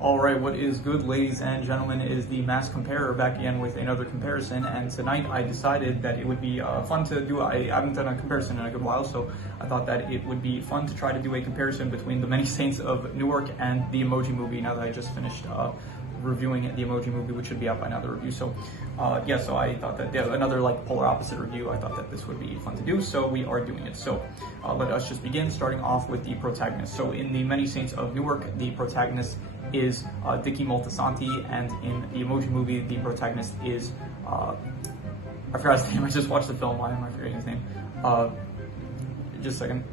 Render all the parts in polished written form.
Alright, what is good, ladies and gentlemen, is the Mass Comparer back again with another comparison, and tonight I decided that it would be fun to do. I haven't done a comparison in a good while, so I thought that it would be fun to try to do a comparison between The Many Saints of Newark and the Emoji Movie, now that I just finished reviewing the Emoji Movie, which should be out by now, the review. So so I thought that another like polar opposite review, I thought that this would be fun to do, so we are doing it. So let us just begin, starting off with the protagonist. So in The Many Saints of Newark, the protagonist is Dicky Moltisanti, and in the Emoji Movie, the protagonist is I forgot his name. I just watched the film. Why am I forgetting his name? Just a second.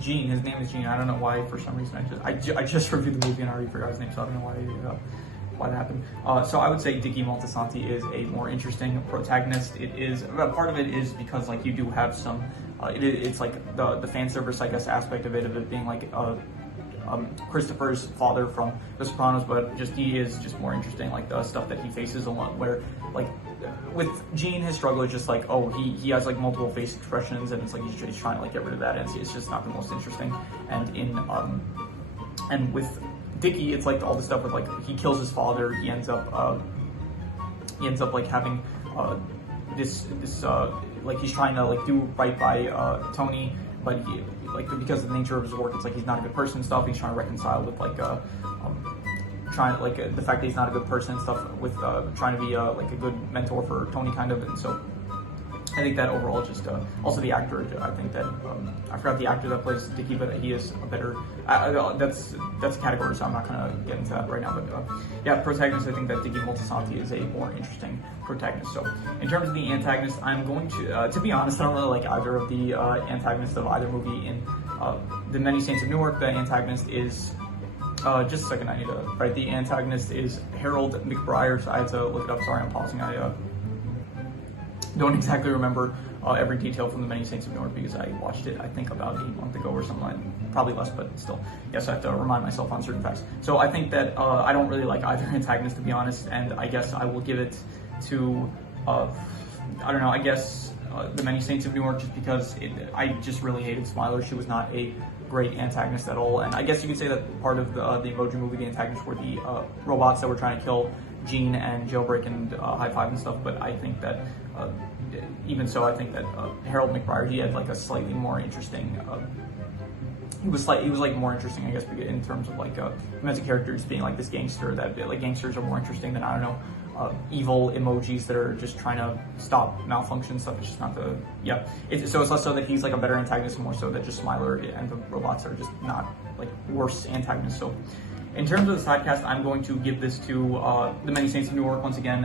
Gene. His name is Gene. I don't know why. For some reason, I just reviewed the movie and I already forgot his name, so I don't know why that happened. So I would say Dicky Moltisanti is a more interesting protagonist. It is part of it is because like you do have some. It's like the fan service, I guess, aspect of it being like Christopher's father from The Sopranos, but he is just more interesting, like the stuff that he faces a lot, where like with Gene, his struggle is just like, oh, he has like multiple face expressions, and it's like he's trying to like get rid of that, and it's just not the most interesting. And in and with Dicky, it's like all the stuff with like he kills his father, he ends up like having this like he's trying to like do right by Tony, but he, like because of the nature of his work, it's like he's not a good person and stuff. He's trying to reconcile with like the fact that he's not a good person and stuff with trying to be like a good mentor for Tony, kind of. And so I think that overall, just also the actor, I think that I forgot the actor that plays Dicky, but he is a better. That's a category, so I'm not gonna get into that right now. But yeah, protagonist, I think that Dicky Moltisanti is a more interesting protagonist. So in terms of the antagonist, I'm going to be honest, I don't really like either of the antagonists of either movie. In The Many Saints of Newark, the antagonist is just a second, I need to write. The antagonist is Harold McBriar. So I had to look it up. Sorry, I'm pausing. I don't exactly remember every detail from The Many Saints of Newark because I watched it, I think, about 8 months ago or something, probably less, but still. Yes, I have to remind myself on certain facts. So I think that I don't really like either antagonist, to be honest, and I guess I will give it to, I don't know, I guess The Many Saints of Newark, just because I just really hated Smiler. She was not a great antagonist at all, and I guess you could say that part of the Emoji Movie, the antagonists were the robots that were trying to kill Gene and Jailbreak and High Five and stuff. But I think that even so, I think that Harold McBriar, he had like a slightly more interesting. He was like more interesting, I guess, in terms of like him as a character, just being like this gangster. That like gangsters are more interesting than, I don't know, evil emojis that are just trying to stop malfunction stuff. It's just not the so it's less so that he's like a better antagonist, more so that just Smiler and the robots are just not like worse antagonists. So in terms of the sidecast, I'm going to give this to The Many Saints of Newark once again.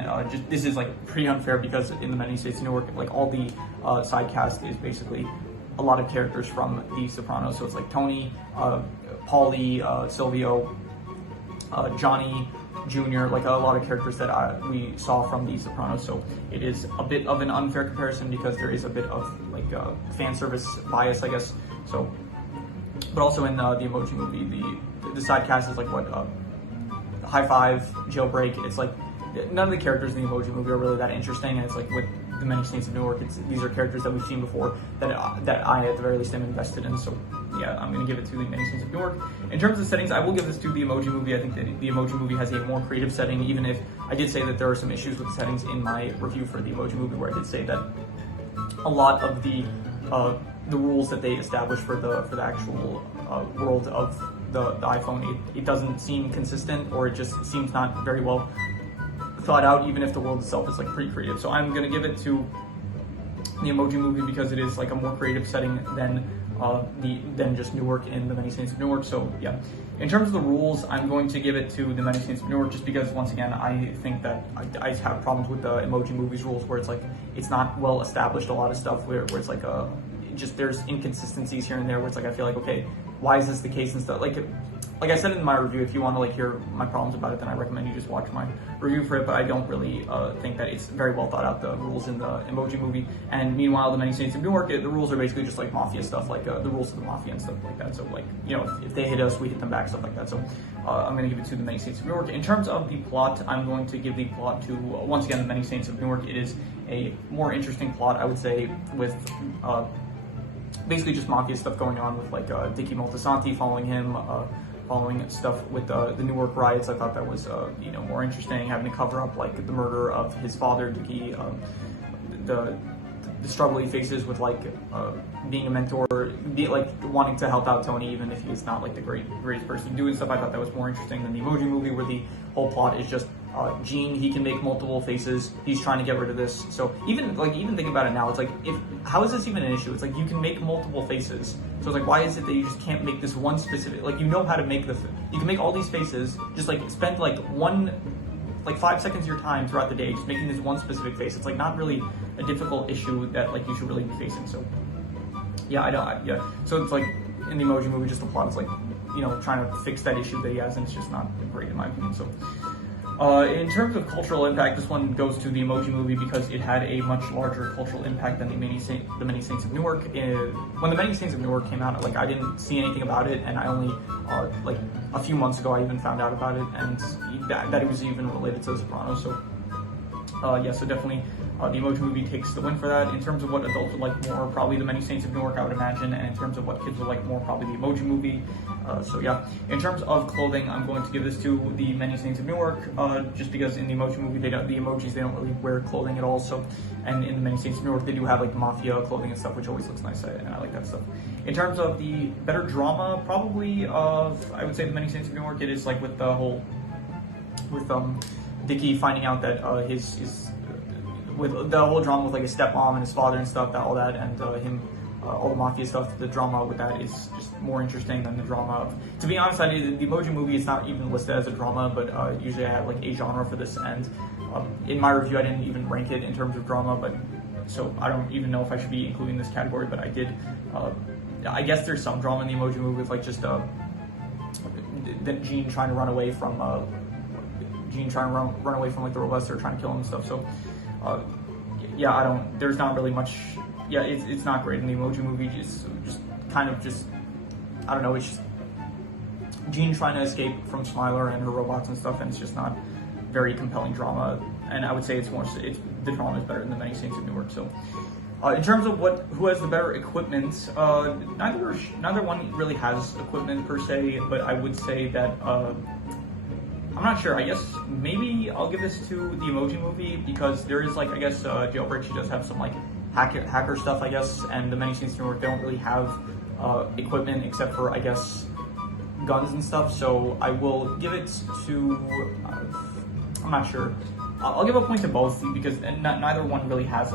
This is like pretty unfair because in The Many Saints of Newark, like all the sidecast is basically a lot of characters from The Sopranos. So it's like Tony, Paulie, Silvio, Johnny Jr., like a lot of characters that we saw from The Sopranos. So it is a bit of an unfair comparison because there is a bit of like fan service bias, I guess. So, but also in the Emoji Movie, the sidecast is like what High Five, Jailbreak. It's like none of the characters in the Emoji Movie are really that interesting, and it's like with The Many Saints of Newark, these are characters that we've seen before that I at the very least am invested in. So yeah, I'm gonna give it to The Many Saints of Newark. In terms of settings, I will give this to the Emoji Movie. I think that the Emoji Movie has a more creative setting, even if I did say that there are some issues with the settings in my review for the Emoji Movie, where I did say that a lot of the rules that they established for the actual world of the iPhone, it doesn't seem consistent, or it just seems not very well thought out, even if the world itself is like pretty creative. So I'm gonna give it to the Emoji Movie because it is like a more creative setting than just Newark in The Many Saints of Newark. So yeah, in terms of the rules, I'm going to give it to The Many Saints of Newark just because, once again, I think that I have problems with the Emoji Movie's rules, where it's like it's not well established, a lot of stuff where it's like just there's inconsistencies here and there where it's like I feel like, okay, why is this the case and stuff. Like I said in my review, if you want to like hear my problems about it, then I recommend you just watch my review for it. But I don't really think that it's very well thought out, the rules in the Emoji Movie. And meanwhile, The Many Saints of Newark, the rules are basically just like mafia stuff, like the rules of the mafia and stuff like that. So like, you know, if they hit us, we hit them back, stuff like that. So I'm going to give it to The Many Saints of Newark. In terms of the plot, I'm going to give the plot to, once again, The Many Saints of Newark. It is a more interesting plot, I would say, with basically just mafia stuff going on with like Dicky Moltisanti following him, following stuff with the Newark riots. I thought that was more interesting, having to cover up like the murder of his father, Dickie, the struggle he faces with like being a mentor, like wanting to help out Tony even if he's not like the greatest person doing stuff. I thought that was more interesting than the Emoji Movie, where the whole plot is just Gene, he can make multiple faces. He's trying to get rid of this. So even think about it now. It's like, how is this even an issue? It's like you can make multiple faces. So it's like, why is it that you just can't make this one specific? Like, you know how to make you can make all these faces. Just like spend like 5 seconds of your time throughout the day just making this one specific face. It's like not really a difficult issue that like you should really be facing. So yeah, so it's like in the Emoji Movie, just the plot is like trying to fix that issue that he has, and it's just not great in my opinion. So. In terms of cultural impact, this one goes to the Emoji Movie because it had a much larger cultural impact than the Many Saints of Newark. When the Many Saints of Newark came out, like I didn't see anything about it, and I only like a few months ago I even found out about it, and that it was even related to The Sopranos. So so definitely the Emoji Movie takes the win for that. In terms of what adults would like more, probably the Many Saints of Newark, I would imagine, and in terms of what kids would like more, probably the Emoji Movie. In terms of clothing, I'm going to give this to the Many Saints of Newark, just because in the Emoji Movie, the emojis, they don't really wear clothing at all. So, and in the Many Saints of Newark, they do have like the mafia clothing and stuff, which always looks nice, and I like that stuff. In terms of the better drama, probably I would say the Many Saints of Newark. It is like with Dickie finding out that with the whole drama with like his stepmom and his father and stuff, all that, and him. All the mafia stuff, the drama with that is just more interesting than the drama of, to be honest, the Emoji Movie is not even listed as a drama, but usually I have like a genre for this, and in my review I didn't even rank it in terms of drama, but so I don't even know if I should be including this category, but I did. I guess there's some drama in the Emoji Movie with like just Gene trying to run away from run away from like the robots that are trying to kill him and stuff. So there's not really much. Yeah, it's not great in the Emoji Movie. Just kind of I don't know. It's just Gene trying to escape from Smiler and her robots and stuff, and it's just not very compelling drama. And I would say the drama is better than the Many Saints of Newark. So, in terms of who has the better equipment, neither one really has equipment per se. But I would say that I'm not sure. I guess maybe I'll give this to the Emoji Movie because there is like Jailbreak. She does have some like hacker stuff, I guess, and the Many Saints of Newark, they don't really have equipment except for, I guess, guns and stuff. So I will give it to, I'm not sure. I'll give a point to both because neither one really has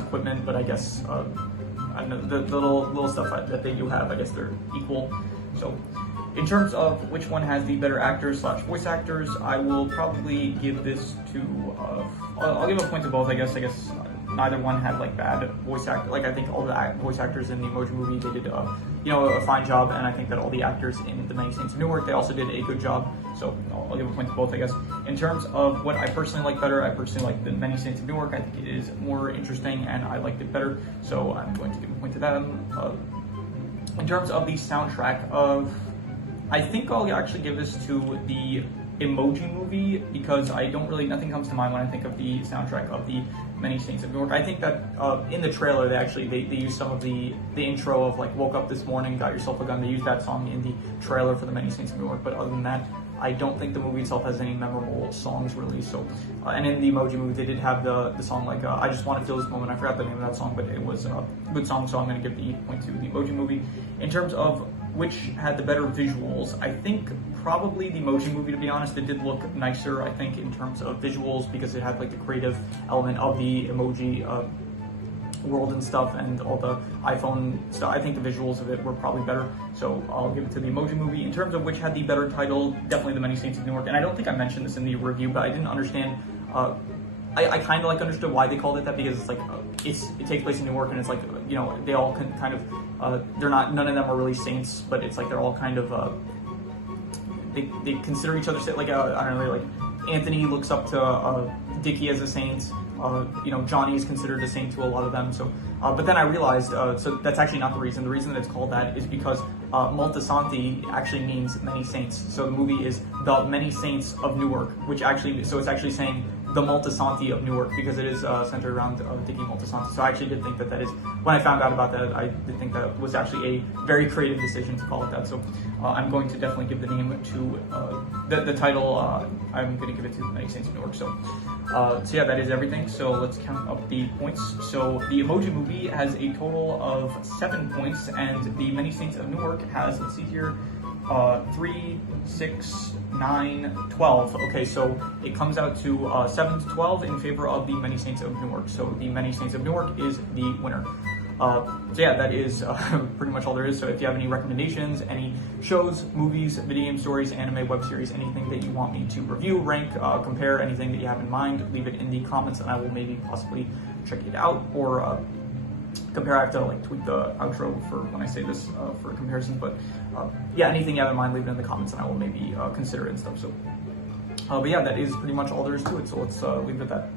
equipment, but I guess I don't know, the little stuff that they do have, I guess they're equal. So in terms of which one has the better actors / voice actors, I will probably give this to, I'll give a point to both, I guess neither one had like bad voice actor. Like I think all the voice actors in the Emoji Movie, they did a fine job, and I think that all the actors in the Many Saints of Newark, they also did a good job. So I'll give a point to both, I guess. In terms of what I personally like better, I personally like the Many Saints of Newark. I think it is more interesting, and I liked it better. So I'm going to give a point to them. In terms of the soundtrack I think I'll actually give this to the Emoji Movie because nothing comes to mind when I think of the soundtrack of the Many Saints of Newark. I think that in the trailer they use some of the intro of like woke up this morning, got yourself a gun. They use that song in the trailer for the Many Saints of Newark, but other than that, I don't think the movie itself has any memorable songs released. So, and in the Emoji Movie, they did have the song like I Just Want to Feel This Moment. I forgot the name of that song, but it was a good song, so I'm going to give the point to the Emoji Movie. In terms of which had the better visuals, I think probably the Emoji Movie, to be honest. It did look nicer, I think, in terms of visuals because it had like the creative element of the emoji world and stuff, and all the iPhone stuff. I think the visuals of it were probably better, so I'll give it to the Emoji Movie. In terms of which had the better title, definitely the Many Saints of Newark, and I don't think I mentioned this in the review, but I didn't understand, I kind of like understood why they called it that, because it's like, it takes place in Newark, and it's like, they all can kind of, none of them are really saints, but it's like they're all kind of, they consider each other, like, I don't know, like, Anthony looks up to Dickie as a saint. Johnny is considered a saint to a lot of them. So, but then I realized, so that's actually not the reason. The reason that it's called that is because Moltisanti actually means many saints. So the movie is The Many Saints of Newark, which actually, so it's actually saying the Moltisanti of Newark, because it is centered around Dickie Moltisanti. So I actually did think that that is, when I found out about that, I did think that was actually a very creative decision to call it that. So I'm going to definitely give the name to the title. I'm going to give it to the Many Saints of Newark. So yeah, that is everything. So let's count up the points. So the Emoji Movie has a total of 7 points, and the Many Saints of Newark has, let's see here, 3, 6, 9, 12. Okay, so it comes out to 7 to 12 in favor of the Many Saints of Newark. So the Many Saints of Newark is the winner. So yeah, that is pretty much all there is. So if you have any recommendations, any shows, movies, video game stories, anime, web series, anything that you want me to review, rank, compare, anything that you have in mind, leave it in the comments and I will maybe possibly check it out, or compare. I have to like tweak the outro for when I say this for comparison, but yeah, anything you have in mind, leave it in the comments and I will maybe consider it and stuff. So but yeah, that is pretty much all there is to it. So let's leave it at that.